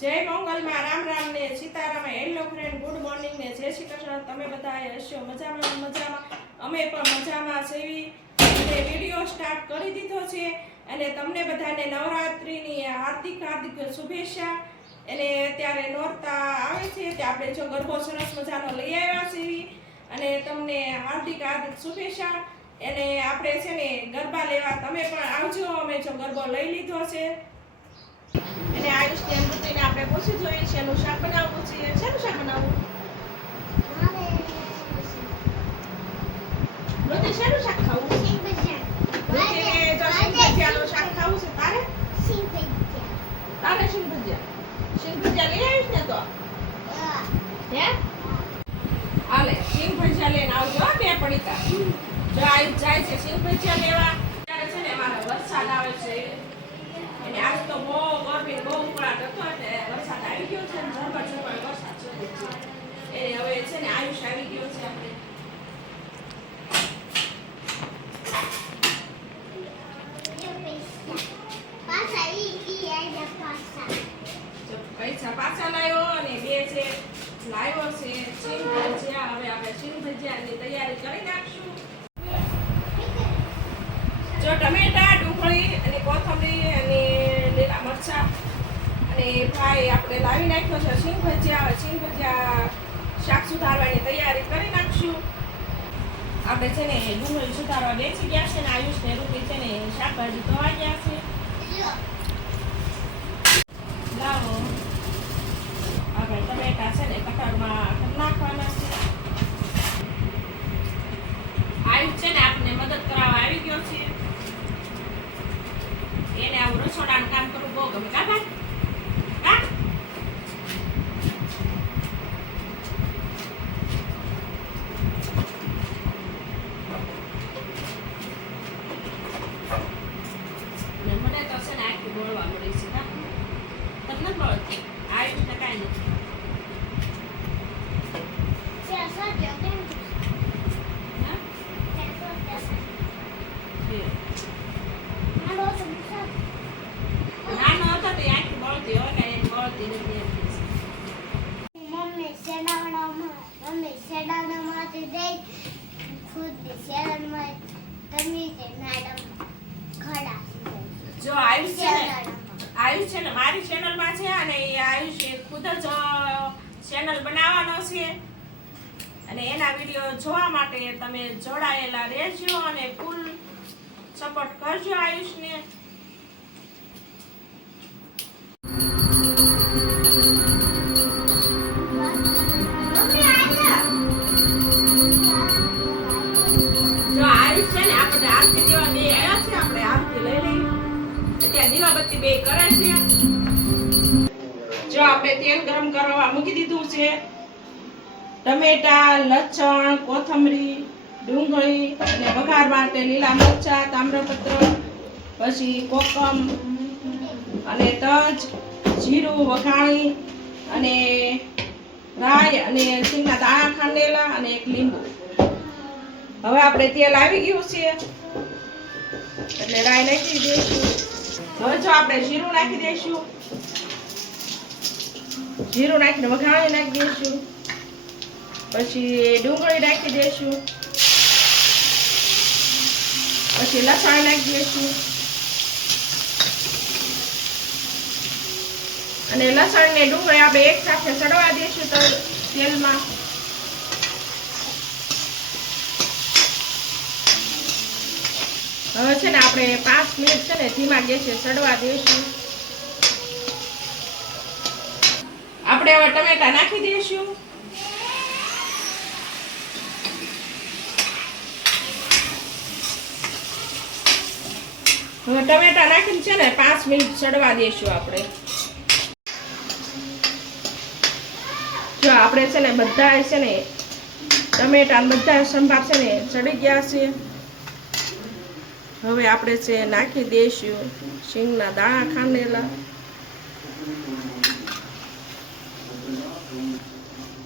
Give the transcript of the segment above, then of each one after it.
જય મંગલમાં, રામ રામ ને Sitaram hello friend good morning ને જય શ્રી કૃષ્ણ. તમે બધા હશો મજામાં? મજામાં. અમે પણ મજામાં સેવી અને વીડિયો સ્ટાર્ટ કરી દીધો છે. અને તમને બધાને નવરાત્રિની હાર્દિક હાર્દિક શુભેચ્છા. અને ત્યારે નોરતા આવે છે તે આપણે જો ગરબો સરસ મજાનો લઈ આવ્યા છીએ. અને તમને હાર્દિક હાર્દિક શુભેચ્છા. અને આપણે છે ને ગરબા લેવા તમે પણ આવજો. અમે જો ગરબો લઈ લીધો છે. અને આયુષ ને અમૃતિને આપણે પૂછી જોઈએ છે. એનું શાક બનાવવું છે શેનું શાક બનાવવું તારે? તારે સિંગ ભજીયા શીંગ ભજીયા ને તો? આવજો બે પડીકા. જો આયુષ જાય છે સિંહ ભજીયા લેવા, ત્યારે છે ને મારા વરસાદ આવે છે. પૈસા પાછા લાવ્યો અને બે છે લાવ્યો છે, ચીન હવે આપણે સિંગ ભજીયાની તૈયારી કરી નાખશું. જો ટમેટા અને ભાઈ આપણે લાવી નાખ્યો છે સિંગ ભજીયા સિંગ ભજીયા શાક સુધારવાની તૈયારી કરી નાખશું. આપણે છે ને ડુંગળી સુધારવા બેસી ગયા છે ને આયુષ ને રૂપી છે ને શાકભાજી ધોવા ગયા છે. લાવો. આપણે ટમેટા છે ને કટરમાં નાખવાના છે. આયુષ છે ને આપણે મદદ કરાવવા આવી ગયો છે એને આવું રસોડાનું કામ કરવું બહુ ગમે કા ભાઈ કા ને મને તો છે ને આખી બોલવા મળી છે કા તમને નથી મળતી આયુષને કાંઈ નથી હા? છે. નાનો હતો તો એ આખી બળતી હોય કાંઈ એની બળતી નથી એમ કે છે. મમ્મી શેડાણામાં મમ્મી શેડાણામાંથી દઈ ખુદ શેરણમાં તમે તે મેડમ ખડા જો આયુષ છે ને આયુષ છે ને છે અને એ આયુષ ખુદ જ ચેનલ બનાવવાનો છે. અને એના વીડિયો જોવા માટે તમે જોડાયેલા રહેજો અને ફૂલ સપોર્ટ કરજો આયુષને. અત્યારે બે કરે છે. જો આપણે તેલ ગરમ કરવા મૂકી દીધું છે. ટમેટા, લસણ, કોથમરી, ડુંગળી અને વઘાર માટે લીલા મરચા, તામ્રપત્ર, પછી કોકમ અને તજ, જીરું, વઘાણી અને રાઈ અને સિંગના દાણા ખાંડેલા અને એક લીંબુ. હવે આપણે તેલ આવી ગયું છે. એટલે રાઈ નાખી દઈશું. હવે જો આપણે જીરું નાખી દઈશું. જીરું નાખીને વઘાણી નાખી દઈશું. પછી ડુંગળી નાખી દઈશું. પછી લસણ નાખી દઈશું. અને લસણ ને ડુંગળી આપણે એક સાથે ચડવા દઈશું તો તેલમાં. છે ને, આપણે પાંચ મિનિટ છે ને, ધીમા ગેસે સડવા દઈશું. આપણે હવે ટમેટા નાખી દઈશું. હવે ટમેટા નાખીને છે ને, પાંચ મિનિટ સડવા દઈશું આપણે. જો આપણે છે ને બધા છે ને ટમેટા બધા સંભાર છે ને સડી ગયા છે હવે આપણે છે નાખી દઈશું શીંગના દાણા ખાંડેલા.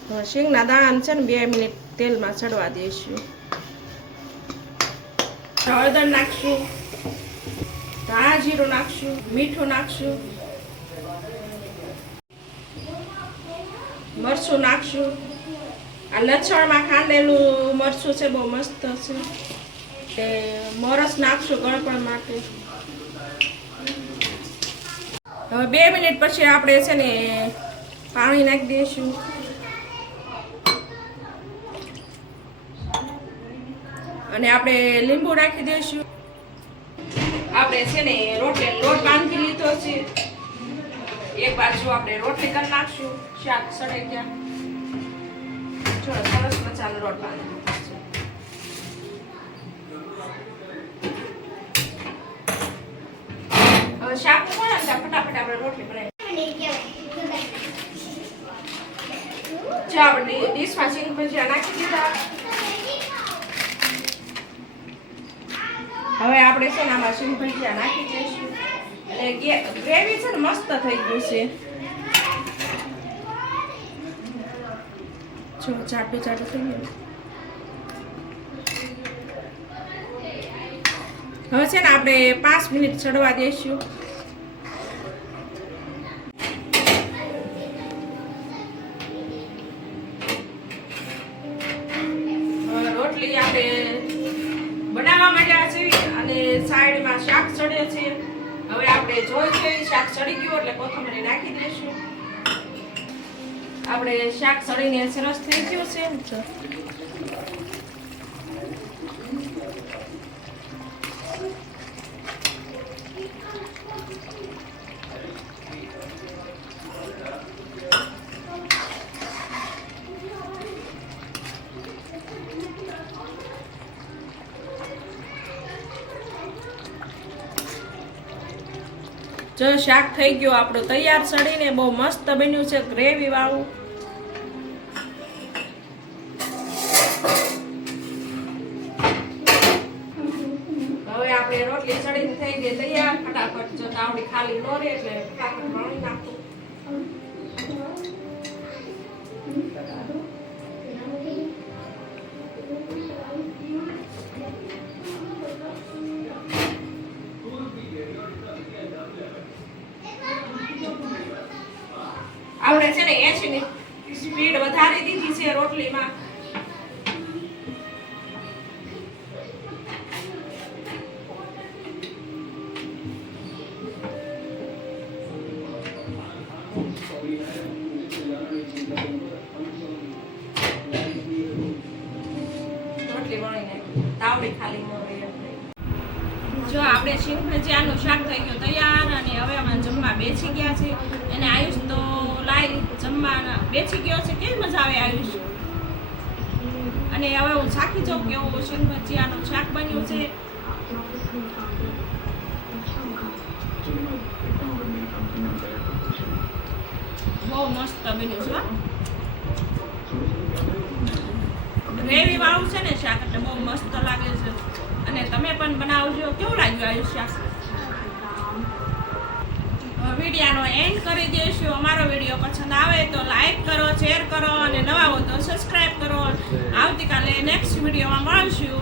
સિંગના શીંગના દાણા છે ને બે મિનિટ તેલમાં ચડવા દઈશું હળદર નાખશું, ધાણા જીરું નાખશું, મીઠું નાખશું, મરચું નાખશું. આ લસણમાં ખાંડેલું મરચું છે, બહુ મસ્ત છે. એ મરસ નાખશું ગળપણ માટે. હવે બે મિનિટ પછી આપણે છે ને પાણી નાખી દઈશું. અને આપણે લીંબુ નાખી દઈશું. આપણે છે ને રોટલી લોટ બાંધી લીધો છે. એક બાજુ આપણે રોટલી કરી નાખશું. શાક સડે ગયા. સરસ મજાનો રોટ બાંધી લીધો છે હવે શાક ત્યાં ફટાફટ આપણે રોટલી બનાવી જો સિંગ ભજીયા નાખી દીધા. હવે આપણે છે ને આમાં સિંગ ભજીયા નાખી દઈશું. એટલે ગ્રેવી છે ને મસ્ત થઈ ગયું છે. જો થઈ ગયું. હવે છે ને આપણે પાંચ મિનિટ ચડવા દઈશું. રોટલી આપણે બનાવવા માંડ્યા છે અને સાઈડમાં શાક ચડે છે. હવે આપણે જોઈ છે શાક ચડી ગયું એટલે કોથમરી નાખી દઈશું. આપણે શાક ચડીને સરસ થઈ ગયું છે. જો. શાક થઈ ગયું, આપણું તૈયાર ચડીને બહુ મસ્ત બન્યું છે ગ્રેવી વાળું હવે આપણે રોટલી ચડીને થઈ ગઈ તૈયાર ફટાફટ જો તાવડી ખાલી નો રે એટલે ફટાફટ વણી નાખું રોટલી ખાલી જો આપણે શીંગ ભજીયાનું શાક થઈ ગયું તૈયાર અને હવે અમે જમવા બેસી ગયા છે. અને આયુષ તો લાઈ જમવાના બેસી ગયો છે. કેવી મજા આવે આયુષ? અને હવે હું શાખી જાઉં કેવું શીંગ ભજીયાનું શાક બન્યું છે. બહુ મસ્ત બન્યું છે. ગ્રેવી વાળું છે ને શાક, એટલે બહુ મસ્ત લાગે છે. અને તમે પણ બનાવજો. કેવું લાગ્યું આયુષ શાક? વિડીયાનો એન્ડ કરી દઈશું. અમારો વીડિયો પસંદ આવે તો લાઈક કરો શેર કરો અને નવા હો તો સબસ્ક્રાઈબ કરો. આવતીકાલે નેક્સ્ટ વિડીયોમાં મળશું.